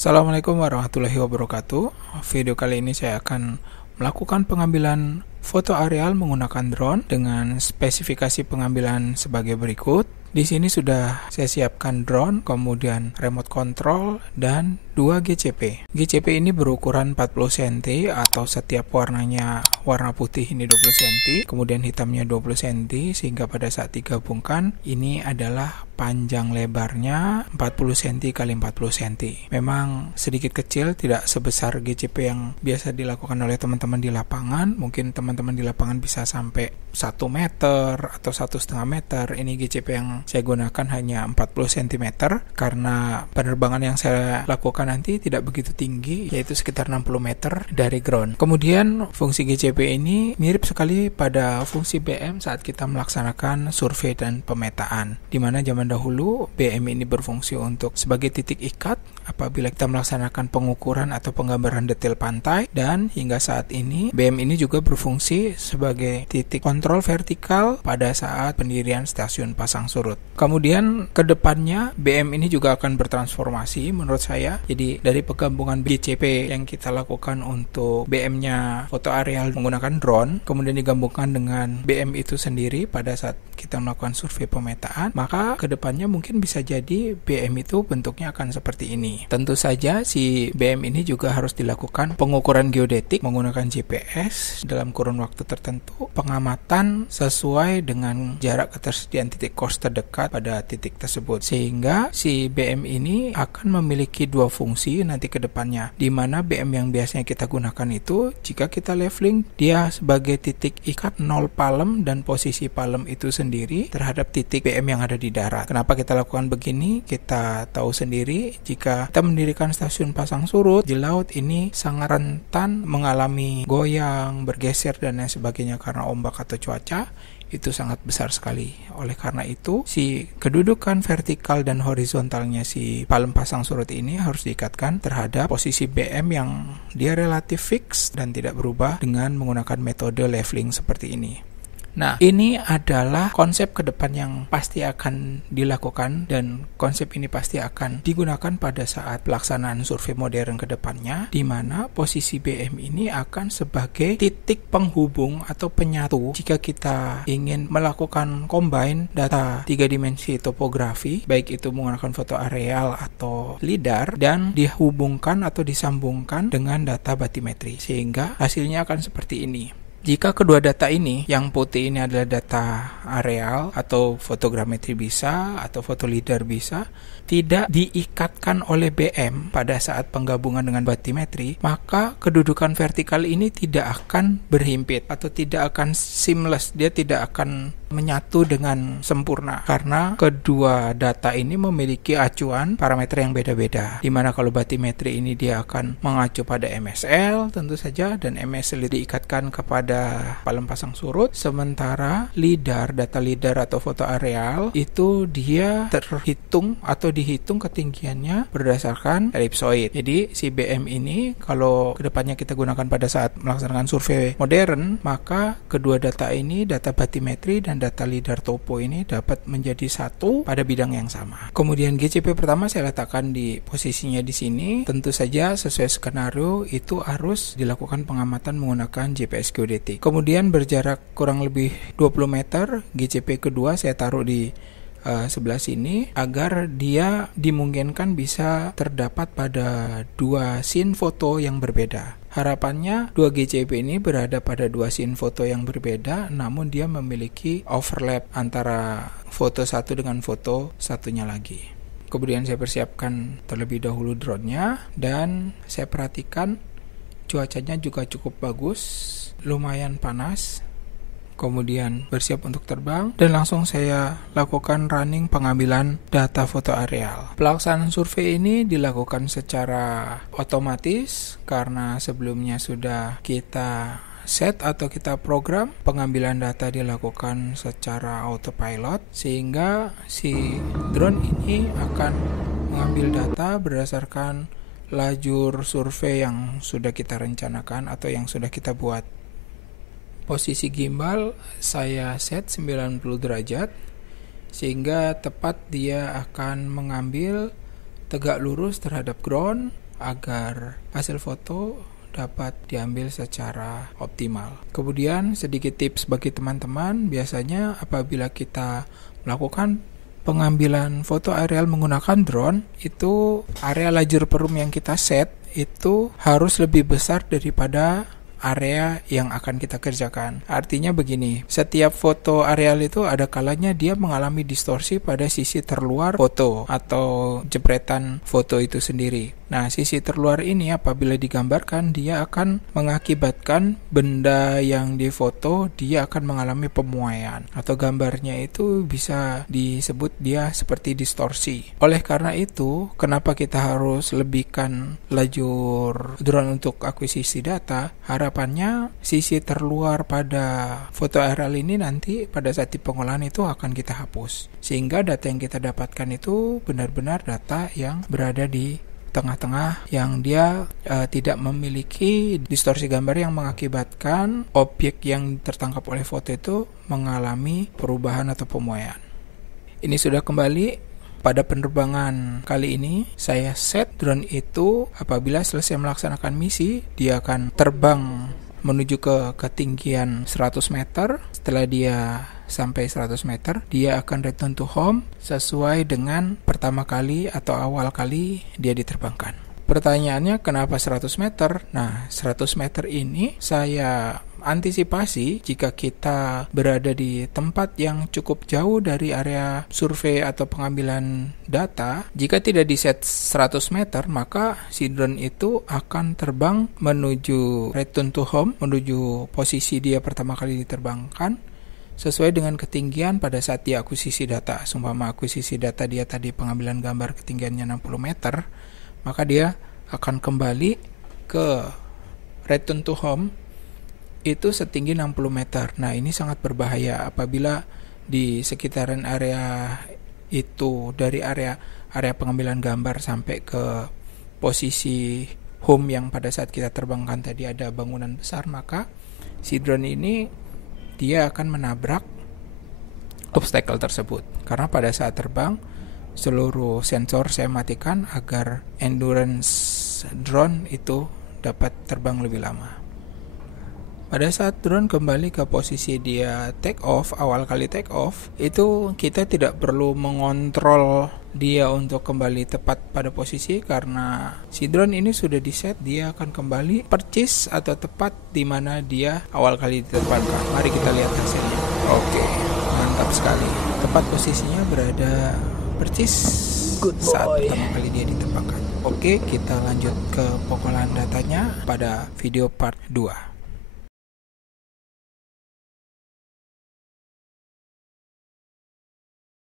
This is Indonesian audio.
Assalamualaikum warahmatullahi wabarakatuh. Video kali ini saya akan melakukan pengambilan foto areal menggunakan drone dengan spesifikasi pengambilan sebagai berikut. Di sini sudah saya siapkan drone, kemudian remote control dan 2 GCP. GCP ini berukuran 40 cm atau setiap warnanya warna putih ini 20 cm, kemudian hitamnya 20 cm, sehingga pada saat digabungkan ini adalah panjang lebarnya 40 cm x 40 cm. Memang sedikit kecil, tidak sebesar GCP yang biasa dilakukan oleh teman-teman di lapangan. Mungkin teman-teman di lapangan bisa sampai 1 meter atau 1,5 meter. Ini GCP yang saya gunakan hanya 40 cm karena penerbangan yang saya lakukan nanti tidak begitu tinggi, yaitu sekitar 60 meter dari ground. Kemudian fungsi GCP ini mirip sekali pada fungsi BM saat kita melaksanakan survei dan pemetaan, di mana zaman dahulu BM ini berfungsi untuk sebagai titik ikat apabila kita melaksanakan pengukuran atau penggambaran detail pantai, dan hingga saat ini BM ini juga berfungsi sebagai titik kontrol vertikal pada saat pendirian stasiun pasang surut. Kemudian ke depannya BM ini juga akan bertransformasi menurut saya. Jadi dari penggabungan GCP yang kita lakukan untuk BM-nya foto areal menggunakan drone, kemudian digabungkan dengan BM itu sendiri pada saat kita melakukan survei pemetaan, maka ke depannya mungkin bisa jadi BM itu bentuknya akan seperti ini. Tentu saja si BM ini juga harus dilakukan pengukuran geodetik menggunakan GPS dalam kurun waktu tertentu, pengamatan sesuai dengan jarak ketersediaan titik course terdekat pada titik tersebut, sehingga si BM ini akan memiliki dua fungsi nanti ke depannya, di mana BM yang biasanya kita gunakan itu jika kita leveling dia sebagai titik ikat nol palem dan posisi palem itu sendiri terhadap titik BM yang ada di darat. Kenapa kita lakukan begini? Kita tahu sendiri jika kita mendirikan stasiun pasang surut di laut ini sangat rentan mengalami goyang, bergeser dan lain sebagainya karena ombak atau cuaca. Itu sangat besar sekali. Oleh karena itu, si kedudukan vertikal dan horizontalnya si palem pasang surut ini harus diikatkan terhadap posisi BM yang dia relatif fix dan tidak berubah dengan menggunakan metode leveling seperti ini. Nah, ini adalah konsep ke depan yang pasti akan dilakukan, dan konsep ini pasti akan digunakan pada saat pelaksanaan survei modern ke depannya, di mana posisi BM ini akan sebagai titik penghubung atau penyatu jika kita ingin melakukan combine data 3 dimensi topografi, baik itu menggunakan foto areal atau lidar, dan dihubungkan atau disambungkan dengan data batimetri, sehingga hasilnya akan seperti ini. Jika kedua data ini, yang putih ini adalah data areal atau fotogrametri bisa, atau foto lidar bisa, tidak diikatkan oleh BM pada saat penggabungan dengan batimetri, maka kedudukan vertikal ini tidak akan berhimpit atau tidak akan seamless, dia tidak akan menyatu dengan sempurna karena kedua data ini memiliki acuan parameter yang beda-beda, dimana kalau batimetri ini dia akan mengacu pada MSL tentu saja, dan MSL diikatkan kepada palem pasang surut, sementara lidar, data lidar atau foto areal itu dia terhitung atau dihitung ketinggiannya berdasarkan elipsoid. Jadi si BM ini kalau kedepannya kita gunakan pada saat melaksanakan survei modern, maka kedua data ini, data batimetri dan data lidar topo ini dapat menjadi satu pada bidang yang sama. Kemudian GCP pertama saya letakkan di posisinya di sini. Tentu saja sesuai skenario itu harus dilakukan pengamatan menggunakan GPS geodetik. Kemudian berjarak kurang lebih 20 meter, GCP kedua saya taruh di sebelah sini agar dia dimungkinkan bisa terdapat pada dua scene foto yang berbeda. Harapannya 2 GCP ini berada pada dua scene foto yang berbeda, namun dia memiliki overlap antara foto satu dengan foto satunya lagi. Kemudian saya persiapkan terlebih dahulu drone-nya, dan saya perhatikan cuacanya juga cukup bagus, lumayan panas. Kemudian bersiap untuk terbang, dan langsung saya lakukan running pengambilan data foto areal. Pelaksanaan survei ini dilakukan secara otomatis karena sebelumnya sudah kita set atau kita program pengambilan data dilakukan secara autopilot, sehingga si drone ini akan mengambil data berdasarkan lajur survei yang sudah kita rencanakan atau yang sudah kita buat. Posisi gimbal saya set 90 derajat sehingga tepat dia akan mengambil tegak lurus terhadap ground agar hasil foto dapat diambil secara optimal. Kemudian sedikit tips bagi teman-teman, biasanya apabila kita melakukan pengambilan foto aerial menggunakan drone, itu area lajur perum yang kita set itu harus lebih besar daripada area yang akan kita kerjakan. Artinya begini, setiap foto aerial itu ada kalanya dia mengalami distorsi pada sisi terluar foto atau jepretan foto itu sendiri. Nah, sisi terluar ini apabila digambarkan, dia akan mengakibatkan benda yang difoto dia akan mengalami pemuaian atau gambarnya itu bisa disebut dia seperti distorsi. Oleh karena itu, kenapa kita harus lebihkan lajur drone untuk akuisisi data? Harapannya sisi terluar pada foto aerial ini nanti pada saat di pengolahan itu akan kita hapus, sehingga data yang kita dapatkan itu benar-benar data yang berada di tengah-tengah, yang dia tidak memiliki distorsi gambar yang mengakibatkan objek yang tertangkap oleh foto itu mengalami perubahan atau pemuaian. Ini sudah kembali. Pada penerbangan kali ini saya set drone itu apabila selesai melaksanakan misi, dia akan terbang menuju ke ketinggian 100 meter. Setelah dia sampai 100 meter, dia akan return to home sesuai dengan pertama kali atau awal kali dia diterbangkan. Pertanyaannya, kenapa 100 meter? Nah, 100 meter ini saya antisipasi jika kita berada di tempat yang cukup jauh dari area survei atau pengambilan data. Jika tidak di set 100 meter, maka si drone itu akan terbang menuju return to home, menuju posisi dia pertama kali diterbangkan, sesuai dengan ketinggian pada saat dia akuisisi data. Seumpama akuisisi data dia tadi pengambilan gambar ketinggiannya 60 meter, maka dia akan kembali ke return to home itu setinggi 60 meter. Nah, ini sangat berbahaya apabila di sekitaran area itu, dari area pengambilan gambar sampai ke posisi home yang pada saat kita terbangkan tadi ada bangunan besar, maka si drone ini dia akan menabrak obstacle tersebut. Karena pada saat terbang, seluruh sensor saya matikan agar endurance drone itu dapat terbang lebih lama. Pada saat drone kembali ke posisi dia take off, awal kali take off, itu kita tidak perlu mengontrol dia untuk kembali tepat pada posisi, karena si drone ini sudah di-set, dia akan kembali percis atau tepat di mana dia awal kali diterbangkan. Mari kita lihat hasilnya. Oke, mantap sekali. Tepat posisinya berada percis saat pertama kali dia diterbangkan. Oke, kita lanjut ke pengolahan datanya pada video part 2.